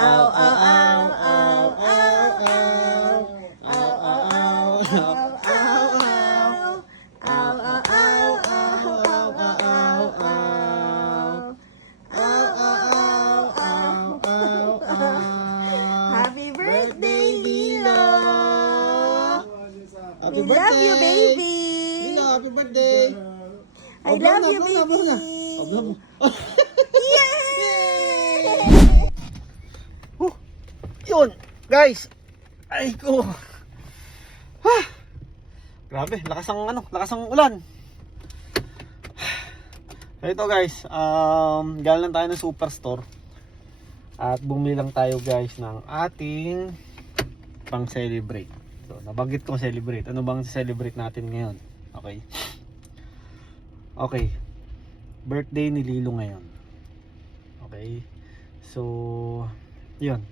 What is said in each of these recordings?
Ow, ow, ow, ow, ow, ow. Ow, ow, ow, ow, ow, ow. Ow, ow, ow, ow, ow, ow, ow. Ow, ow, ow, ow, ow. Happy birthday, Lilo! Happy We love you, baby! Lilo, happy birthday! I love you, baby! Blow mo. Yay! Yun, guys. Ay ko. Grabe, lakas ang ulan. Ito guys, galing lang tayo ng superstore. At bumili lang tayo guys ng ating pang-celebrate. So, nabanggit ko celebrate. Ano bang celebrate natin ngayon? Okay. Okay. Birthday ni Lilo ngayon. Okay. So, yun.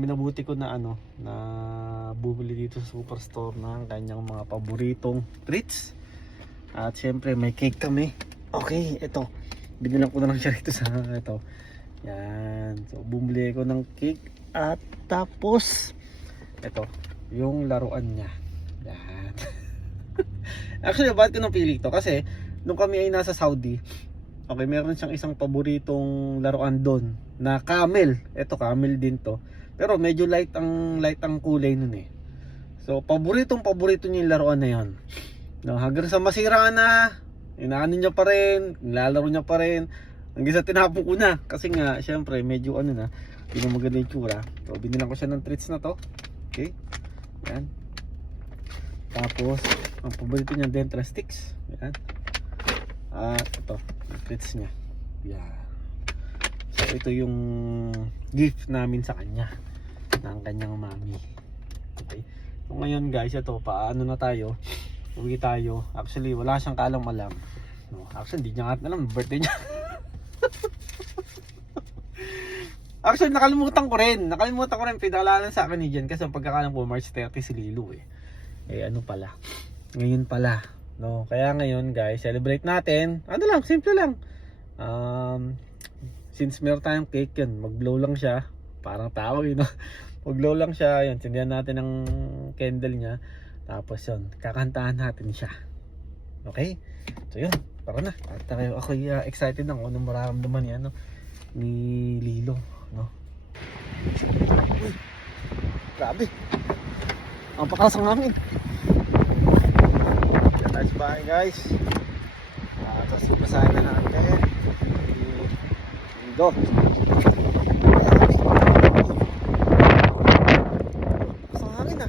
Minabuti ko na na bumili dito sa superstore ng kanyang mga paboritong treats. At syempre may cake kami. Okay, ito. Binilang ko na lang siya rito sa ito. Yan. So, bumili ko ng cake at tapos ito, yung laruan niya. Yan. Actually, bakit ko napili ito? Kasi nung kami ay nasa Saudi, okay, meron siyang isang paboritong laruan doon na camel. Ito camel din to. Pero medyo light ang kulay nun eh. So, paborito niya yung laruan na 'yon. No, hanggang sa masira na, inaano niya pa rin, nilalaro niya pa rin. Hanggang sa tinapon ko na kasi nga syempre medyo na, hindi na maganda yung tsura. So, binilang ko siya ng treats na to. Okay? Yan. Tapos, ang paborito niya dental sticks. Yan. Ito, yung treats niya. Yan. So, ito yung gift namin sa kanya ng kanyang mami. Okay? So, ngayon guys, ito, paano na tayo? Uwi tayo. Actually, wala siyang kaalam-alam. No, actually, hindi niya nga alam birthday niya. Actually, nakalimutan ko rin. Pinakalanan sa akin ni Jen kasi ang pagkakalam ko March 30 si Lilo eh. Ano pala? Ngayon pala. No, kaya ngayon guys, celebrate natin. Ano lang, simple lang. Since meron tayong cake yun, mag-blow lang siya. Parang tao yun. Mag-blow lang siya. Yun, sindihan natin ng candle niya. Tapos yun, kakantahan natin siya. Okay? So yun, tara na. At ako excited na kung anong mararamdaman niya ni Lilo. No? Uy, grabe. Ang pakalasang namin. Tayo sa bahay guys. Tapos basahin na natin. Lilo. Pasang hangin ah.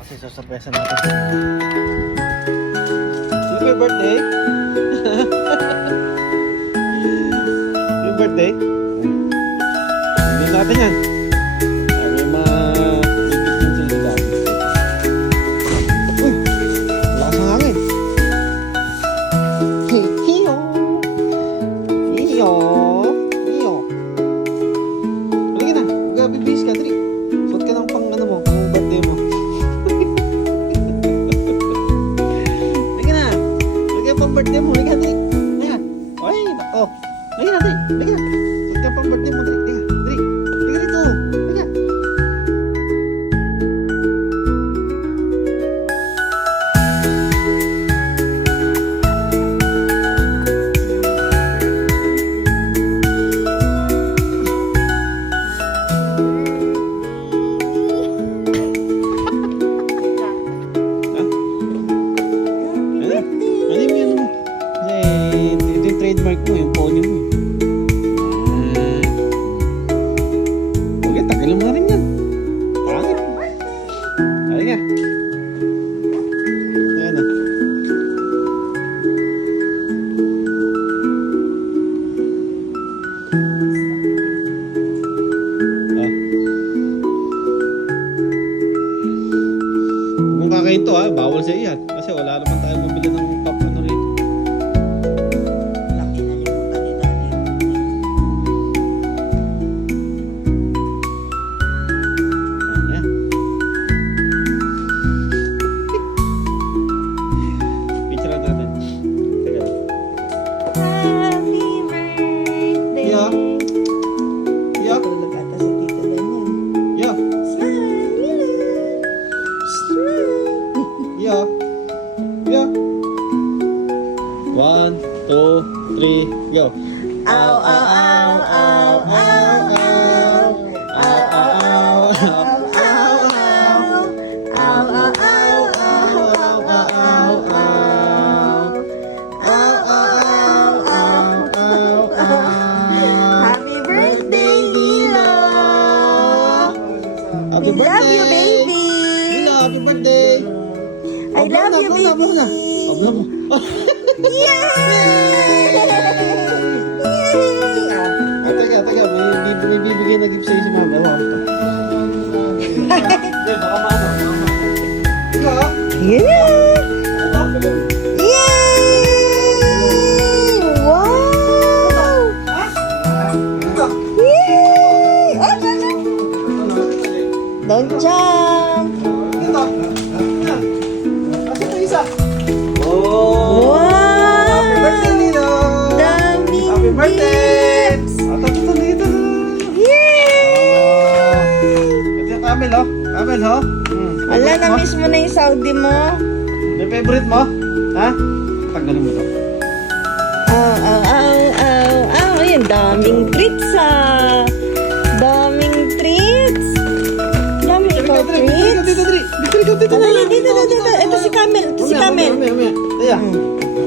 Kasi sasabesan natin. Happy birthday! Happy birthday! Hindi natin yan. May bibit din sa lila. Uy! Lakas ang hangin. Hiyo! Hiyo! Hiyo! Halika na. Mag-bibis ka, Dri. Suot ka ng pang birthday mo. Birthday mo, liga Dri. Liga. Oy, nako. Liga na Dri. Liga. Suot ka pang birthday mo Dri. Liga. Dri. Liga dito. Liga. Trademark mo yung pony mo eh. 1, 2, 3, go. Ow, ow, ow, ow, ow, ow. Ow, ow, ow, ow, ow, ow. Ow, ow, ow, ow, ow, ow, ow. Ow, ow, ow, ow, ow. Happy birthday, Lilo! Happy We love you, baby! Lilo, happy birthday! I love you, baby! Ablam mo. Yay! Teka, may bibigay na gift sa'yo si mama. Ewan ko. Hindi, baka maano. Ikaw? Yeah! Yay! Wow! Yay! Don't jump! Ito. Kasi ito isa. Oh! Wow! Happy birthday, Lilo! Daming Happy birthday! gifts! Dito. Yay! Ito yung camel, oh. Camel, oh. Wala, na-miss mo na yung Saudi mo. Yung favorite mo? Ha? Tanggalin mo to. Aw, aw, aw, aw, aw. Ayun, daming treats ah. Daming treats. Daming ikaw treats. Dito. Dali, dito. Ito si Camel. Ito si Camel. Mamaya. Kaya.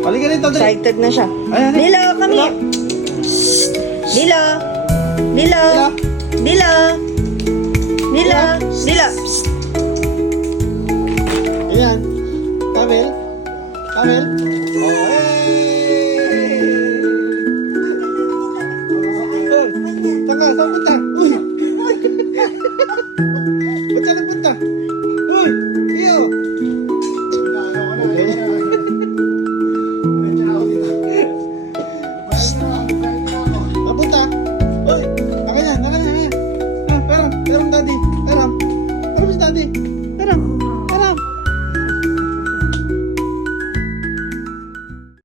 Halika rito, dali. Excited na siya. Ayan, Lilo, kami. Lilo. Lilo. Lilo. Lilo. Lilo. Psst. Ayan. Camel. Oh, hey! Taka, saan punta? Uy!